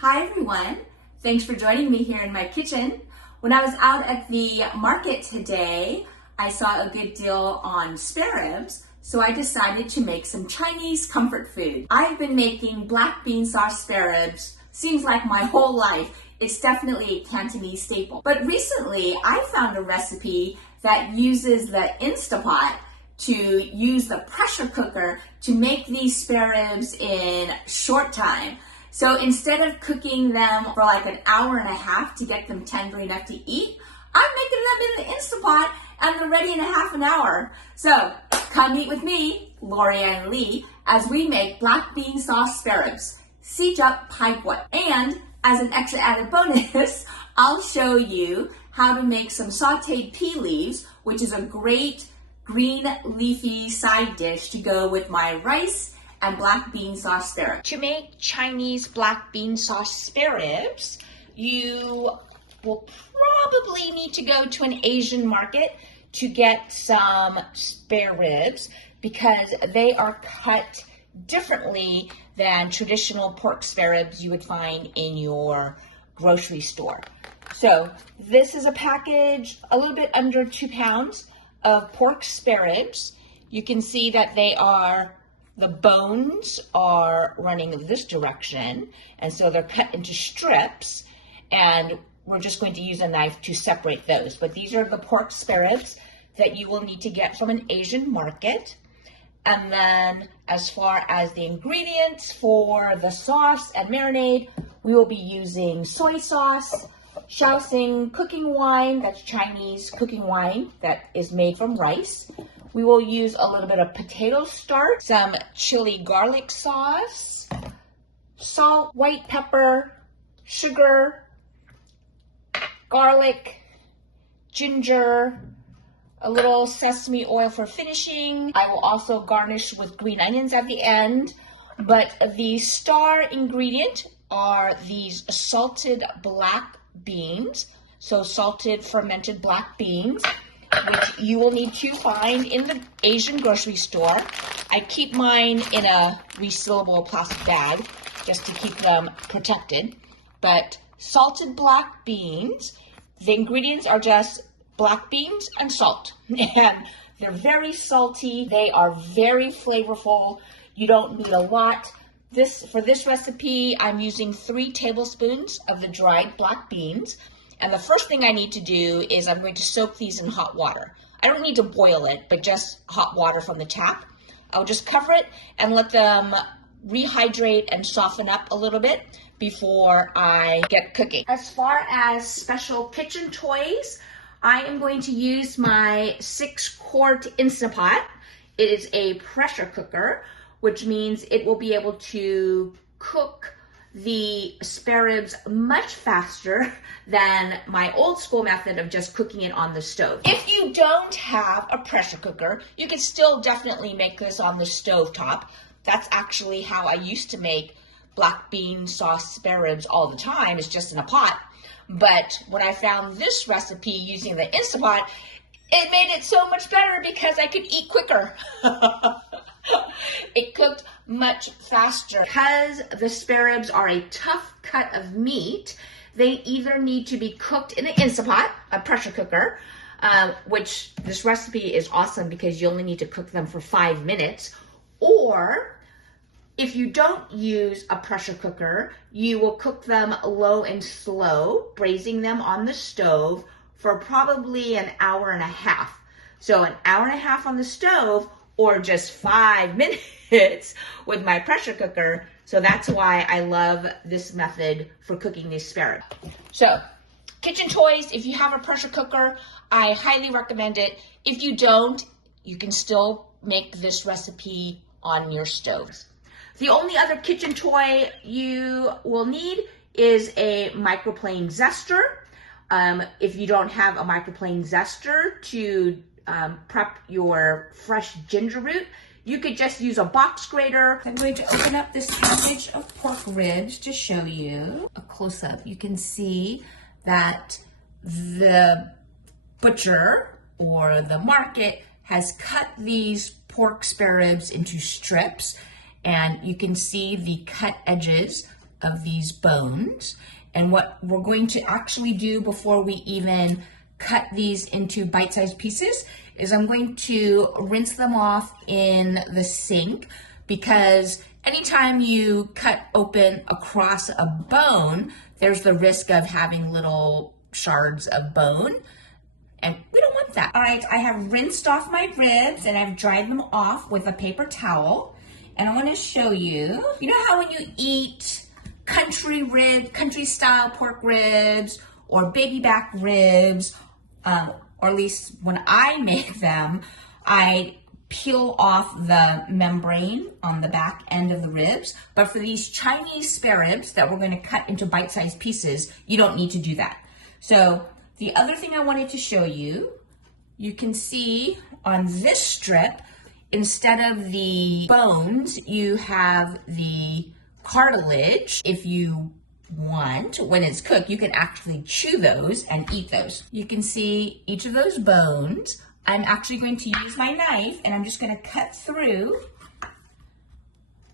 Hi everyone, thanks for joining me here in my kitchen. When I was out at the market today, I saw a good deal on spare ribs, so I decided to make some Chinese comfort food. I've been making black bean sauce spare ribs, seems like my whole life. It's definitely a Cantonese staple. But recently I found a recipe that uses the Instapot to use the pressure cooker to make these spare ribs in short time. So instead of cooking them for like an hour and a half to get them tender enough to eat, I'm making them in the Instapot and they're ready in a half an hour. So come eat with me, Lorianne and Lee, as we make black bean sauce spareribs, siege up paikwat. And as an extra added bonus, I'll show you how to make some sauteed pea leaves, which is a great green leafy side dish to go with my rice and black bean sauce spare ribs. To make Chinese black bean sauce spare ribs, you will probably need to go to an Asian market to get some spare ribs because they are cut differently than traditional pork spare ribs you would find in your grocery store. So this is a package, a little bit under 2 pounds of pork spare ribs. You can see that the bones are running this direction, and so they're cut into strips, and we're just going to use a knife to separate those. But these are the pork spare ribs that you will need to get from an Asian market. And then as far as the ingredients for the sauce and marinade, we will be using soy sauce, Shaoxing cooking wine, that's Chinese cooking wine that is made from rice. We will use a little bit of potato starch, some chili garlic sauce, salt, white pepper, sugar, garlic, ginger, a little sesame oil for finishing. I will also garnish with green onions at the end, but the star ingredient are these salted black beans, so salted fermented black beans, which you will need to find in the Asian grocery store. I keep mine in a resealable plastic bag just to keep them protected. But salted black beans, the ingredients are just black beans and salt. And they're very salty. They are very flavorful. You don't need a lot. For this recipe, I'm using 3 tablespoons of the dried black beans. And the first thing I need to do is I'm going to soak these in hot water. I don't need to boil it, but just hot water from the tap. I'll just cover it and let them rehydrate and soften up a little bit before I get cooking. As far as special kitchen toys, I am going to use my 6-quart Instapot. It is a pressure cooker, which means it will be able to cook the spare ribs much faster than my old school method of just cooking it on the stove. If you don't have a pressure cooker, you can still definitely make this on the stovetop. That's actually how I used to make black bean sauce spare ribs all the time, is just in a pot. But when I found this recipe using the Instapot, it made it so much better because I could eat quicker. It cooked much faster. Because the spare ribs are a tough cut of meat, they either need to be cooked in an Instapot, a pressure cooker, which this recipe is awesome because you only need to cook them for 5 minutes, or if you don't use a pressure cooker, you will cook them low and slow, braising them on the stove for probably an hour and a half. So an hour and a half on the stove, or just 5 minutes with my pressure cooker. So that's why I love this method for cooking these spare ribs. So kitchen toys, if you have a pressure cooker, I highly recommend it. If you don't, you can still make this recipe on your stoves. The only other kitchen toy you will need is a microplane zester. If you don't have a microplane zester to prep your fresh ginger root, you could just use a box grater. I'm going to open up this package of pork ribs to show you a close-up. You can see that the butcher or the market has cut these pork spare ribs into strips, and you can see the cut edges of these bones. And what we're going to actually do before we even cut these into bite-sized pieces is I'm going to rinse them off in the sink, because anytime you cut open across a bone, there's the risk of having little shards of bone, and we don't want that. All right, I have rinsed off my ribs and I've dried them off with a paper towel. And I want to show you, you know how when you eat country-style pork ribs or baby back ribs, or at least when I make them, I peel off the membrane on the back end of the ribs. But for these Chinese spare ribs that we're going to cut into bite-sized pieces, you don't need to do that. So the other thing I wanted to show you, you can see on this strip, instead of the bones, you have the cartilage. If you want, when it's cooked, you can actually chew those and eat those. You can see each of those bones. I'm actually going to use my knife and I'm just going to cut through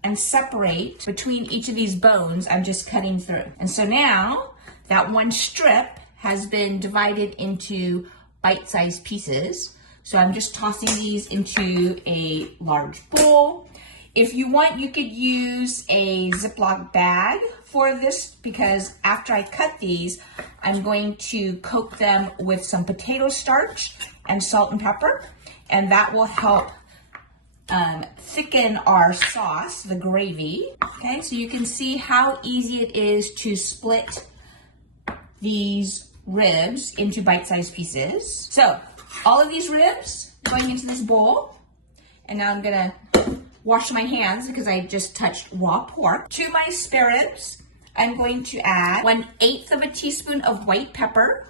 and separate between each of these bones. I'm just cutting through. And so now that one strip has been divided into bite-sized pieces. So I'm just tossing these into a large bowl. If you want, you could use a Ziploc bag for this, because after I cut these, I'm going to coat them with some potato starch and salt and pepper, and that will help thicken our sauce, the gravy. Okay, so you can see how easy it is to split these ribs into bite-sized pieces. So all of these ribs going into this bowl, and now I'm gonna wash my hands because I just touched raw pork. To my spare ribs, I'm going to add 1/8 of a teaspoon of white pepper.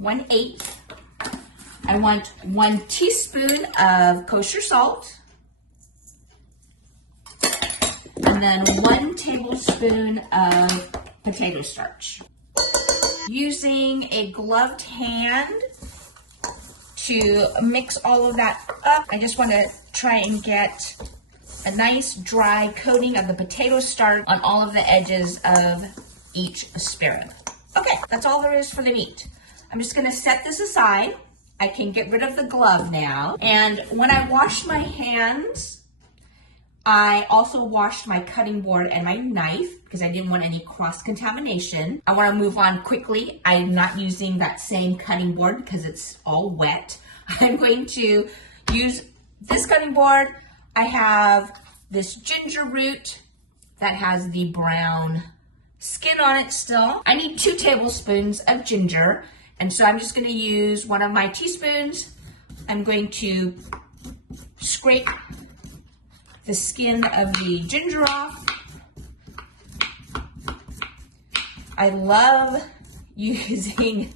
1/8. I want 1 teaspoon of kosher salt, and then 1 tablespoon of potato starch. Using a gloved hand to mix all of that up, I just want to try and get a nice dry coating of the potato starch on all of the edges of each spare rib. Okay, that's all there is for the meat. I'm just going to set this aside. I can get rid of the glove now. And when I washed my hands, I also washed my cutting board and my knife because I didn't want any cross-contamination. I want to move on quickly. I'm not using that same cutting board because it's all wet. I'm going to use this cutting board. I have this ginger root that has the brown skin on it still. I need 2 tablespoons of ginger, and so I'm just going to use one of my teaspoons. I'm going to scrape the skin of the ginger off. I love using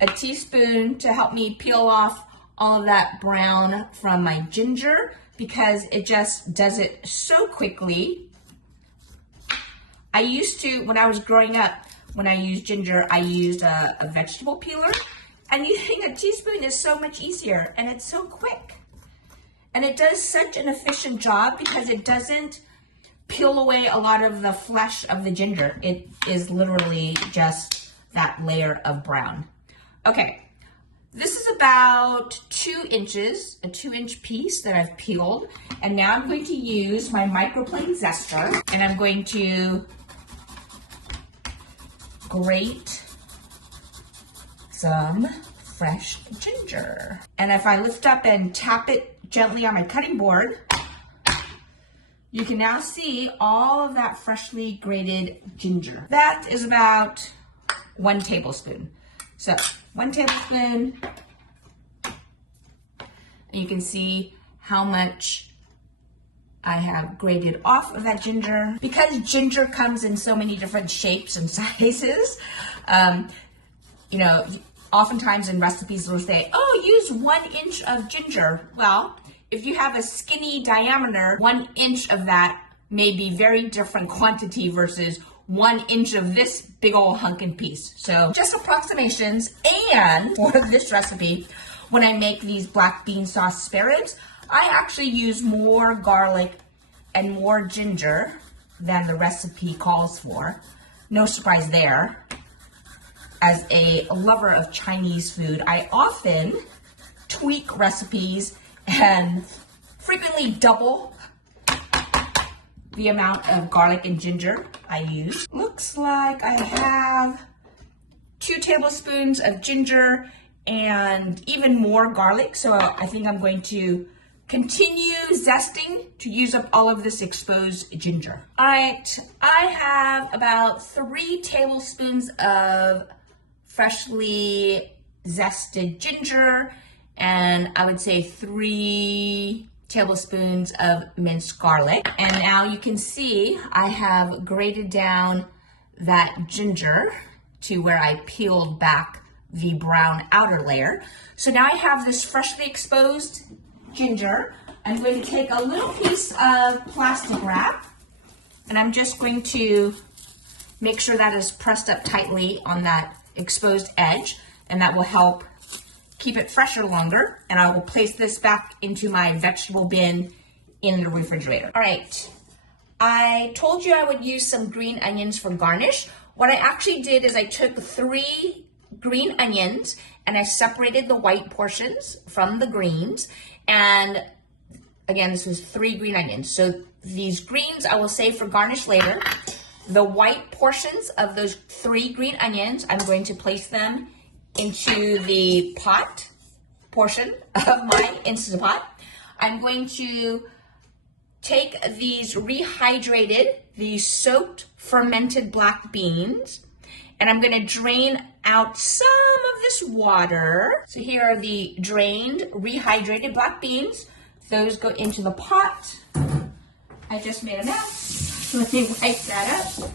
a teaspoon to help me peel off all of that brown from my ginger because it just does it so quickly. I used to, when I was growing up, when I used ginger, I used a vegetable peeler, and using a teaspoon is so much easier and it's so quick. And it does such an efficient job because it doesn't peel away a lot of the flesh of the ginger. It is literally just that layer of brown. Okay, this is about 2 inches, a 2-inch piece that I've peeled. And now I'm going to use my microplane zester, and I'm going to grate some fresh ginger. And if I lift up and tap it gently on my cutting board, you can now see all of that freshly grated ginger. That is about 1 tablespoon. So 1 tablespoon, and you can see how much I have grated off of that ginger. Because ginger comes in so many different shapes and sizes, you know, oftentimes in recipes they'll say, oh, use 1 inch of ginger. Well, if you have a skinny diameter, 1 inch of that may be very different quantity versus 1 inch of this big old hunkin' piece. So just approximations. And for this recipe, when I make these black bean sauce spare ribs, I actually use more garlic and more ginger than the recipe calls for. No surprise there. As a lover of Chinese food, I often tweak recipes and frequently double the amount of garlic and ginger I use. Looks like I have 2 tablespoons of ginger and even more garlic, so I think I'm going to continue zesting to use up all of this exposed ginger. All right, I have about 3 tablespoons of freshly zested ginger, and I would say 3 tablespoons of minced garlic. And now you can see I have grated down that ginger to where I peeled back the brown outer layer. So now I have this freshly exposed ginger. I'm going to take a little piece of plastic wrap, and I'm just going to make sure that is pressed up tightly on that exposed edge, and that will help keep it fresher longer. And I will place this back into my vegetable bin in the refrigerator. All right, I told you I would use some green onions for garnish. What I actually did is I took 3 green onions and I separated the white portions from the greens. And again, this was 3 green onions. So these greens I will save for garnish later. The white portions of those 3 green onions, I'm going to place them into the pot portion of my Instant Pot. I'm going to take these these soaked fermented black beans, and I'm going to drain out some of this water. So here are the drained, rehydrated black beans. Those go into the pot. I just made a mess. Let me wipe that up.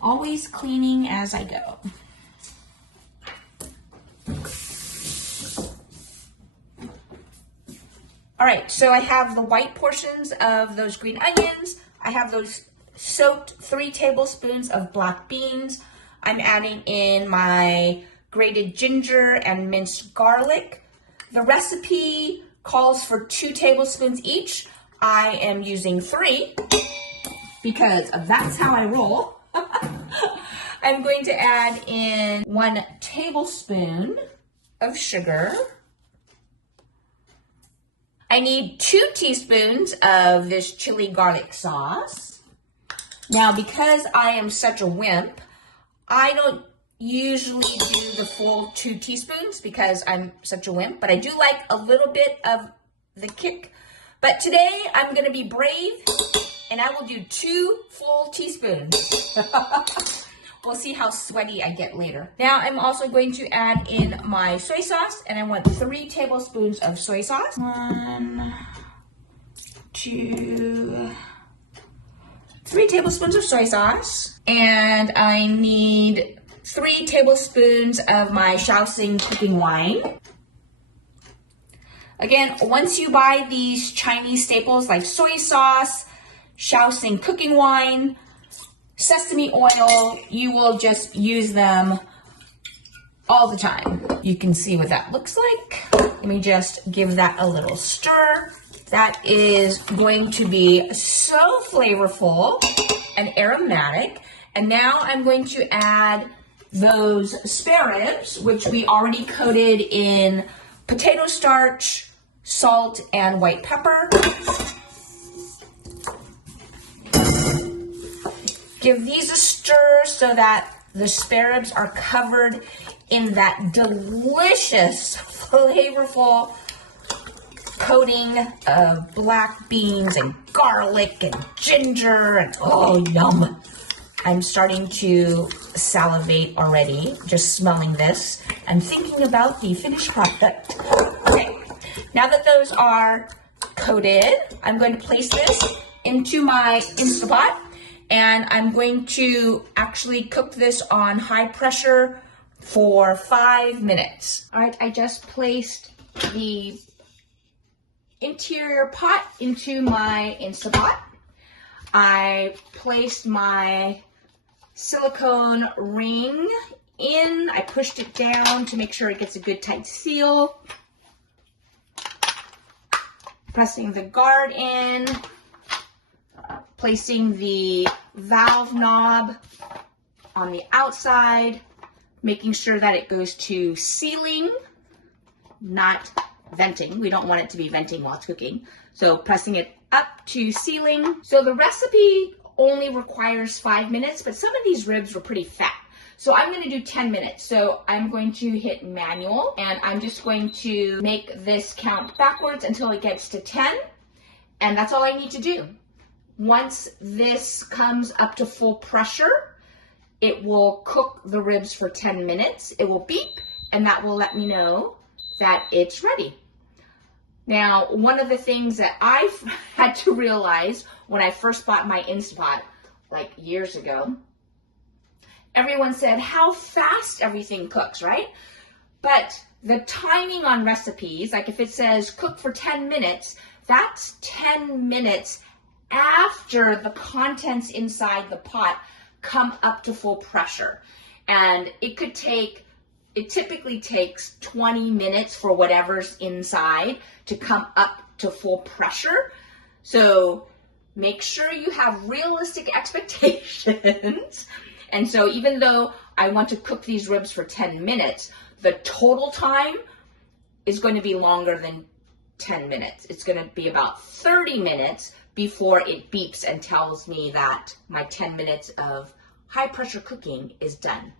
Always cleaning as I go. All right, so I have the white portions of those green onions. I have those soaked 3 tablespoons of black beans. I'm adding in my grated ginger and minced garlic. The recipe calls for 2 tablespoons each. I am using 3 because that's how I roll. I'm going to add in 1 tablespoon of sugar. I need 2 teaspoons of this chili garlic sauce. Now, because I am such a wimp, I don't usually do the full 2 teaspoons because I'm such a wimp, but I do like a little bit of the kick. But today I'm going to be brave and I will do 2 full teaspoons. We'll see how sweaty I get later. Now I'm also going to add in my soy sauce, and I want 3 tablespoons of soy sauce. 1, 2, 3 tablespoons of soy sauce. And I need 3 tablespoons of my Shaoxing cooking wine. Again, once you buy these Chinese staples like soy sauce, Shaoxing cooking wine, sesame oil, you will just use them all the time. You can see what that looks like. Let me just give that a little stir. That is going to be so flavorful and aromatic. And now I'm going to add those spare ribs, which we already coated in potato starch, salt, and white pepper. Give these a stir so that the spare ribs are covered in that delicious, flavorful coating of black beans and garlic and ginger and oh, yum. I'm starting to salivate already, just smelling this and thinking about the finished product. Okay, now that those are coated, I'm going to place this into my Instant Pot. And I'm going to actually cook this on high pressure for 5 minutes. All right, I just placed the interior pot into my Instant Pot. I placed my silicone ring in. I pushed it down to make sure it gets a good tight seal. Pressing the guard in. placing the valve knob on the outside, making sure that it goes to sealing, not venting. We don't want it to be venting while it's cooking. So pressing it up to sealing. So the recipe only requires 5 minutes, but some of these ribs were pretty fat. So I'm going to do 10 minutes. So I'm going to hit manual, and I'm just going to make this count backwards until it gets to 10. And that's all I need to do. Once this comes up to full pressure, it will cook the ribs for 10 minutes. It will beep, and that will let me know that it's ready. Now, one of the things that I've had to realize when I first bought my Instapot, like years ago, everyone said how fast everything cooks, right? But the timing on recipes, like if it says cook for 10 minutes, that's 10 minutes after the contents inside the pot come up to full pressure. And it typically takes 20 minutes for whatever's inside to come up to full pressure. So make sure you have realistic expectations. And so even though I want to cook these ribs for 10 minutes, the total time is going to be longer than 10 minutes. It's going to be about 30 minutes before it beeps and tells me that my 10 minutes of high pressure cooking is done.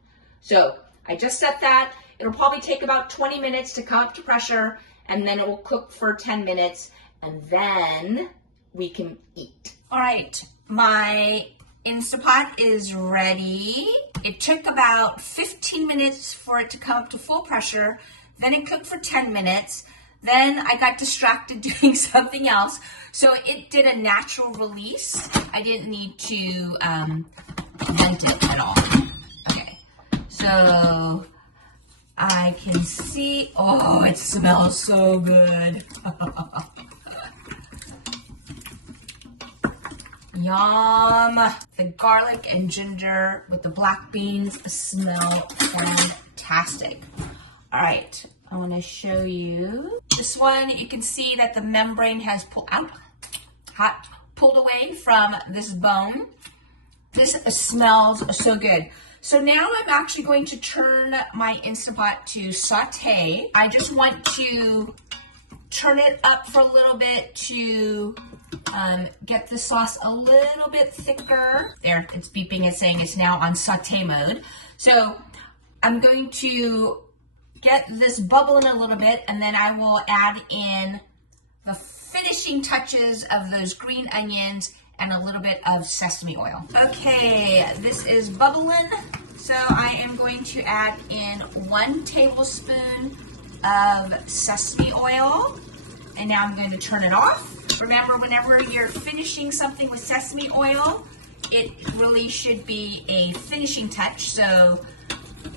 So I just set that. It'll probably take about 20 minutes to come up to pressure, and then it will cook for 10 minutes, and then we can eat. All right, my Instapot is ready. It took about 15 minutes for it to come up to full pressure. Then it cooked for 10 minutes. Then I got distracted doing something else. So it did a natural release. I didn't need to vent it at all. Okay, so I can see, oh, it smells so good. Yum. The garlic and ginger with the black beans smell fantastic. All right, I want to show you. This one, you can see that the membrane has pulled away from this bone. This smells so good. So now I'm actually going to turn my Instapot to saute. I just want to turn it up for a little bit to get the sauce a little bit thicker. There, it's beeping, it's saying it's now on saute mode. So I'm going to get this bubbling a little bit, and then I will add in the finishing touches of those green onions and a little bit of sesame oil. Okay, this is bubbling, so I am going to add in 1 tablespoon of sesame oil, and now I'm going to turn it off. Remember, whenever you're finishing something with sesame oil, it really should be a finishing touch, so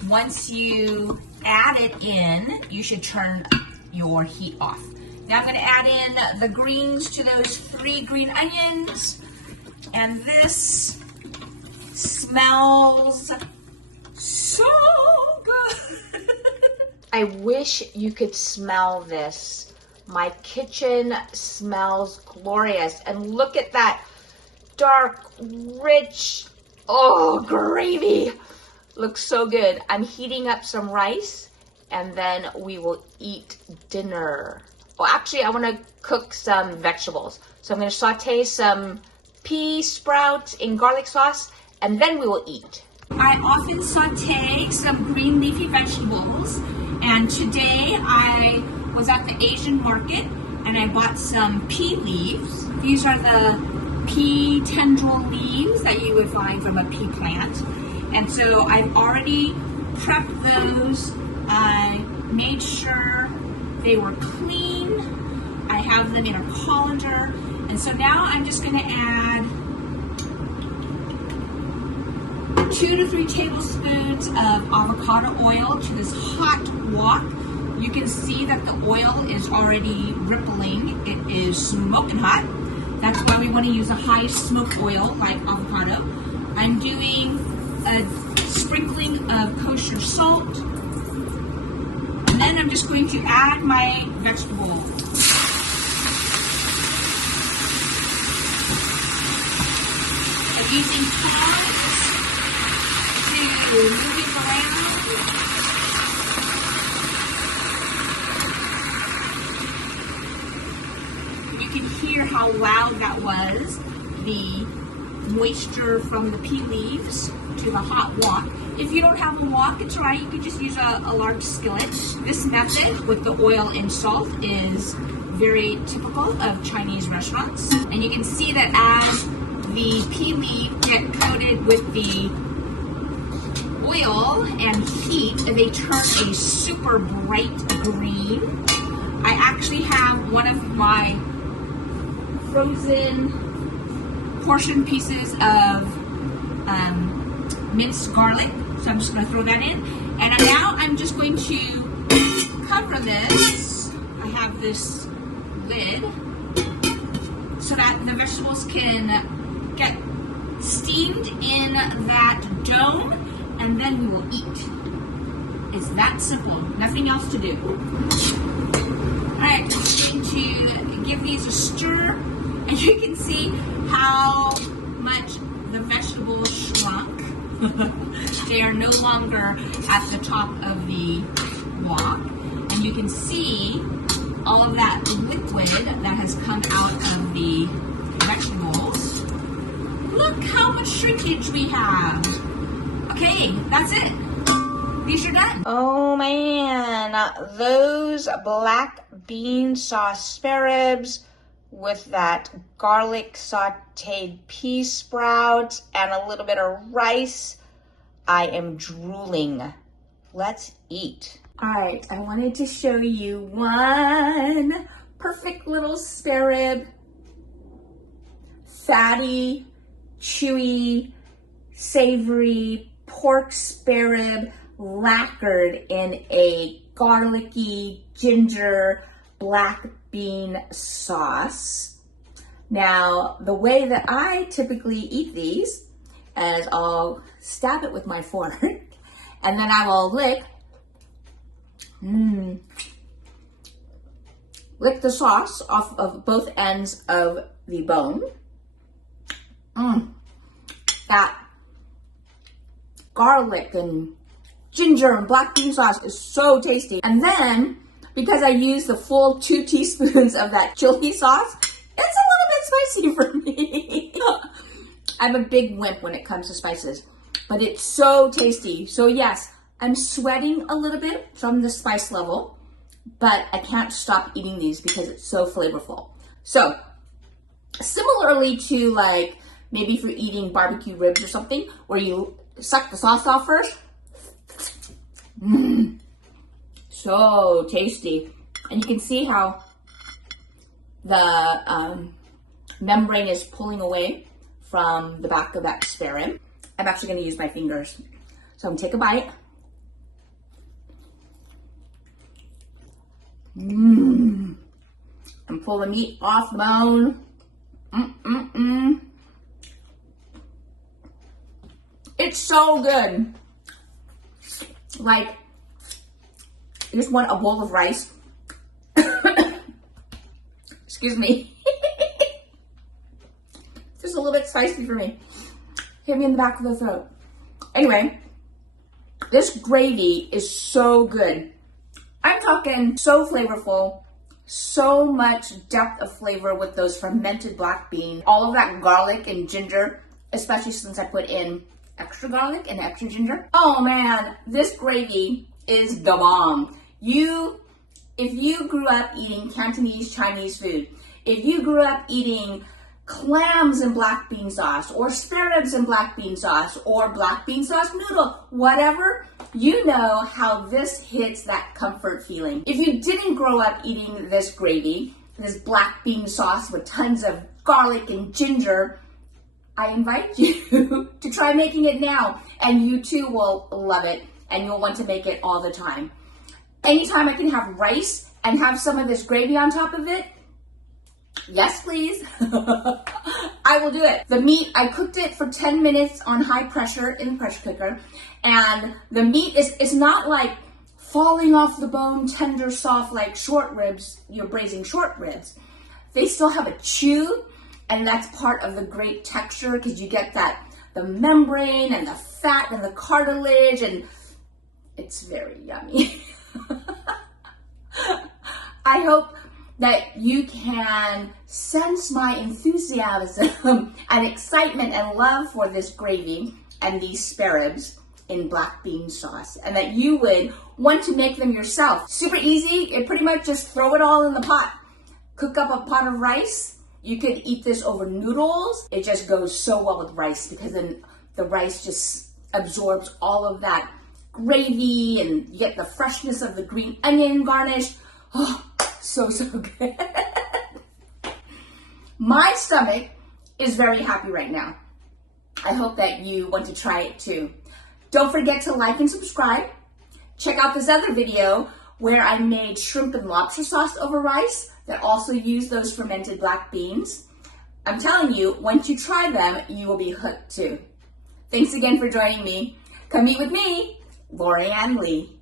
once you add it in, you should turn your heat off. Now I'm going to add in the greens to those 3 green onions, and this smells so good. I wish you could smell this. My kitchen smells glorious. And look at that dark, rich, gravy. Looks so good. I'm heating up some rice, and then we will eat dinner. Well, actually, I want to cook some vegetables. So I'm going to saute some pea sprouts in garlic sauce, and then we will eat. I often saute some green leafy vegetables, and today I was at the Asian market and I bought some pea leaves. These are the pea tendril leaves that you would find from a pea plant. And so I've already prepped those. I made sure they were clean. I have them in a colander. And so now I'm just going to add 2 to 3 tablespoons of avocado oil to this hot wok. You can see that the oil is already rippling. It is smoking hot. That's why we want to use a high smoke oil like avocado. I'm doing a sprinkling of kosher salt. And then I'm just going to add my vegetable. using tongs to move it around. You can hear how loud that was, the moisture from the pea leaves to the hot wok. If you don't have a wok, it's right. You can just use a large skillet. This method with the oil and salt is very typical of Chinese restaurants. And you can see that as the pea leaf get coated with the oil and heat, they turn a super bright green. I actually have one of my frozen portion pieces of minced garlic, so I'm just going to throw that in. And now I'm just going to cover this. I have this lid so that the vegetables can get steamed in that dome, and then we will eat. It's that simple, nothing else to do. Alright, I'm going to give these a stir, and you can see how much the vegetables shrunk. They are no longer at the top of the wok. And you can see all of that liquid that has come out of the vegetables. Look how much shrinkage we have. Okay, that's it. These are done. Oh man, those black bean sauce spareribs with that garlic sauteed pea sprouts and a little bit of rice. I am drooling. Let's eat. All right, I wanted to show you one perfect little spare rib. Fatty, chewy, savory pork spare rib lacquered in a garlicky ginger black bean sauce. Now, the way that I typically eat these is I'll stab it with my fork and then I will lick the sauce off of both ends of the bone. That garlic and ginger and black bean sauce is so tasty. And then, because I use the full 2 teaspoons of that chili sauce, it's a little bit spicy for me. I'm a big wimp when it comes to spices, but it's so tasty. So yes, I'm sweating a little bit from the spice level, but I can't stop eating these because it's so flavorful. So, similarly to like, maybe if you're eating barbecue ribs or something, where you suck the sauce off first. So tasty. And you can see how the membrane is pulling away from the back of that spare rib. I'm actually going to use my fingers. So I'm going to take a bite. And pull the meat off the bone. It's so good. Like, I just want a bowl of rice. Excuse me. Just a little bit spicy for me. Hit me in the back of the throat. Anyway, this gravy is so good. I'm talking so flavorful, so much depth of flavor with those fermented black beans, all of that garlic and ginger, especially since I put in extra garlic and extra ginger. Oh man, this gravy is the bomb. If you grew up eating Cantonese Chinese food, if you grew up eating clams and black bean sauce, or spare ribs and black bean sauce, or black bean sauce noodle, whatever, you know how this hits that comfort feeling. If you didn't grow up eating this gravy, this black bean sauce with tons of garlic and ginger, I invite you to try making it now, and you too will love it, and you'll want to make it all the time. Anytime I can have rice and have some of this gravy on top of it, yes please, I will do it. The meat, I cooked it for 10 minutes on high pressure in the pressure cooker, and the meat is not like falling off the bone, tender, soft like short ribs, you're braising short ribs. They still have a chew, And that's part of the great texture because you get the membrane and the fat and the cartilage, and it's very yummy. I hope that you can sense my enthusiasm and excitement and love for this gravy and these spare ribs in black bean sauce, and that you would want to make them yourself. Super easy. You pretty much just throw it all in the pot. Cook up a pot of rice. You could eat this over noodles. It just goes so well with rice because then the rice just absorbs all of that gravy and you get the freshness of the green onion garnish. Oh, so good. My stomach is very happy right now. I hope that you want to try it too. Don't forget to like and subscribe. Check out this other video where I made shrimp and lobster sauce over rice that also use those fermented black beans. I'm telling you, once you try them, you will be hooked too. Thanks again for joining me. Come eat with me, Lorianne Lee.